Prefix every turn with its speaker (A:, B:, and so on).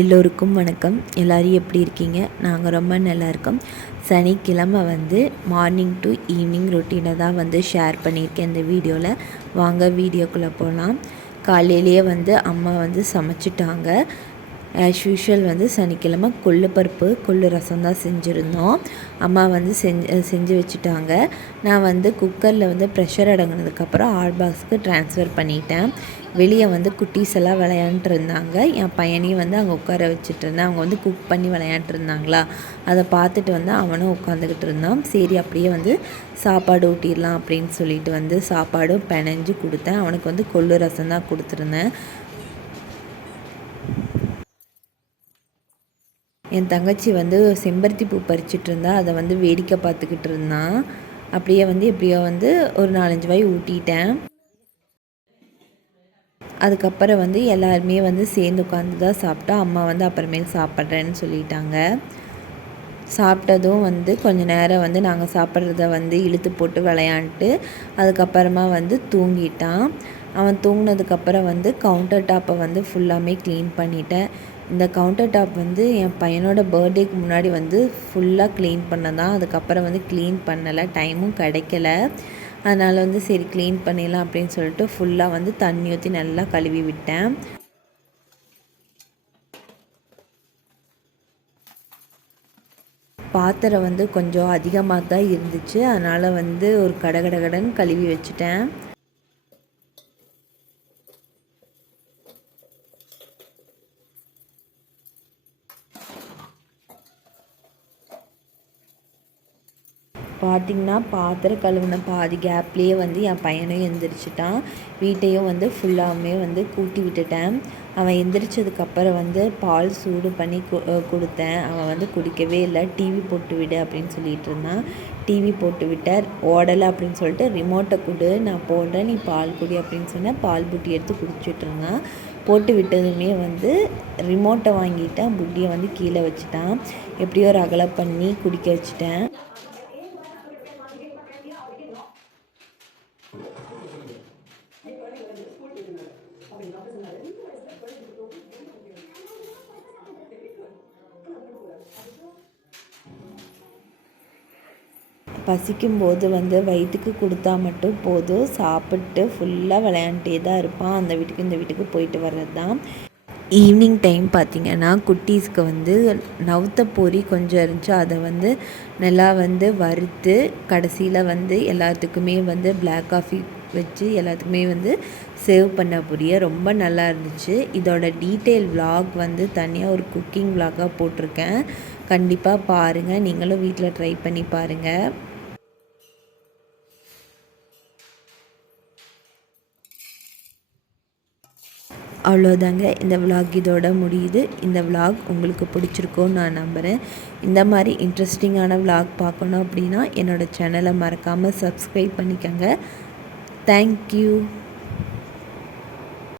A: எல்லோருக்கும் வணக்கம். எல்லோரும் எப்படி இருக்கீங்க? நாங்கள் ரொம்ப நல்லா இருக்கோம். சனிக்கிழமை வந்து மார்னிங் டு ஈவினிங் ரொட்டீனை தான் வந்து ஷேர் பண்ணியிருக்கேன் இந்த வீடியோவில் வாங்க வீடியோக்குள்ளே போகலாம் காலையிலேயே வந்து அம்மா வந்து சமைச்சிட்டாங்க. ஆஸ் யூஷுவல் வந்து சனிக்கிழமை கொள்ளு பருப்பு கொள்ளு ரசம் தான் செஞ்சுருந்தோம். அம்மா வந்து செஞ்சு செஞ்சு வச்சுட்டாங்க. நான் வந்து குக்கரில் வந்து ப்ரெஷர் அடங்கினதுக்கப்புறம் ஆட் பாக்ஸ்க்கு ட்ரான்ஸ்ஃபர் பண்ணிட்டேன். வெளியே வந்து குட்டீஸ் எல்லாம் விளையாண்டுட்டு இருந்தாங்க. என் பையனையும் வந்து அங்கே உட்கார வச்சுட்டு இருந்தேன். அவங்க வந்து குக் பண்ணி விளையாண்டுட்டு இருந்தாங்களா? அதை பார்த்துட்டு வந்து அவனும் உட்காந்துக்கிட்டு இருந்தான். சரி அப்படியே வந்து சாப்பாடு ஊட்டிடலாம் அப்படின்னு சொல்லிட்டு வந்து சாப்பாடும் பிணைஞ்சு கொடுத்தேன். அவனுக்கு வந்து கொள்ளு ரசம் தான் கொடுத்துருந்தேன். என் தங்கச்சி வந்து செம்பருத்தி பூ பறிச்சிட்டு இருந்தா அதை வந்து வேடிக்கை பார்த்துக்கிட்டு இருந்தான் அப்படியே வந்து எப்படியோ வந்து ஒரு நாலஞ்சு வாய் ஊட்டிட்டேன். அதுக்கப்புறம் வந்து எல்லாருமே வந்து சேர்ந்து உட்காந்து தான் சாப்பிட்டா அம்மா வந்து அப்புறமேல் சாப்பிட்றேன்னு சொல்லிட்டாங்க. சாப்பிட்டதும் வந்து கொஞ்சம் நேரம் வந்து நாங்கள் சாப்பிட்றத வந்து இழுத்து போட்டு விளையாண்டுட்டு அதுக்கப்புறமா வந்து தூங்கிட்டான். அவன் தூங்கினதுக்கப்புறம் வந்து கவுண்டர் டாப்பை வந்து ஃபுல்லாமே க்ளீன் பண்ணிட்டேன். இந்த கவுண்டர் டாப் வந்து என் பையனோட பர்த்டேக்கு முன்னாடி வந்து ஃபுல்லாக க்ளீன் பண்ணதான். அதுக்கப்புறம் வந்து க்ளீன் பண்ணலை டைமும் கிடைக்கல. அதனால் வந்து சரி க்ளீன் பண்ணிடலாம் அப்படின்னு சொல்லிட்டு ஃபுல்லாக வந்து தண்ணி ஊற்றி நல்லா கழுவி விட்டேன். பாத்திரம் வந்து கொஞ்சம் அதிகமாக தான் இருந்துச்சு. அதனால் வந்து ஒரு கடகடகடன் கழுவி வச்சுட்டேன். பார்த்திங்கன்னா பாத்திரம் கழுவுன பாதி கேப்லேயே வந்து என் பையனும் எந்திரிச்சிட்டான். வீட்டையும் வந்து ஃபுல்லாகவுமே வந்து கூட்டி விட்டுட்டேன். அவன் எந்திரிச்சதுக்கப்புறம் வந்து பால் சூடு பண்ணி கொடுத்தேன். அவன் வந்து குடிக்கவே இல்லை. டிவி போட்டு விடு அப்படின்னு சொல்லிட்டு இருந்தான். டிவி போட்டு விட்டார். ஓடலை அப்படின்னு சொல்லிட்டு ரிமோட்டை கொடு. நான் போடுறேன். நீ பால் குடி அப்படின்னு சொன்னேன் பால் புட்டி எடுத்து குடிச்சிட்டு இருந்தான். போட்டு விட்டதுமே வந்து ரிமோட்டை வாங்கிட்டேன். புட்டியை வந்து கீழே வச்சுட்டான். எப்படியோ ஒரு அகலை பண்ணி குடிக்க வச்சுட்டேன். பசிக்கும்போது வந்து வயிற்றுக்கு கொடுத்தா மட்டும் போதும். சாப்பிட்டு ஃபுல்லாக விளையாண்டே தான் இருப்பான். அந்த வீட்டுக்கு இந்த வீட்டுக்கு போயிட்டு வர்றது தான் ஈவினிங் டைம் பார்த்திங்கன்னா குட்டீஸ்க்கு வந்து நவுத்த பொறி கொஞ்சம் இருந்துச்சு. அதை வந்து நல்லா வந்து வறுத்து கடைசியில் வந்து எல்லாத்துக்குமே வந்து பிளாக் காஃபி வச்சு எல்லாத்துக்குமே வந்து சேவ் பண்ண புரிய ரொம்ப நல்லா இருந்துச்சு. இதோட டீட்டெயில் விலாக் வந்து தனியாக ஒரு குக்கிங் விலாகாக போட்டிருக்கேன். கண்டிப்பாக பாருங்கள் நீங்களும் வீட்டில் ட்ரை பண்ணி பாருங்கள் அவ்வளோதாங்க. இந்த விலாக் இதோட முடியுது. இந்த விலாக் உங்களுக்கு பிடிச்சிருக்கோன்னு நான் நம்புகிறேன் இந்த மாதிரி இன்ட்ரெஸ்டிங்கான விலாக் பார்க்கணும் அப்படின்னா என்னோடய சேனலை மறக்காமல் சப்ஸ்கிரைப் பண்ணிக்கோங்க. தேங்க்யூ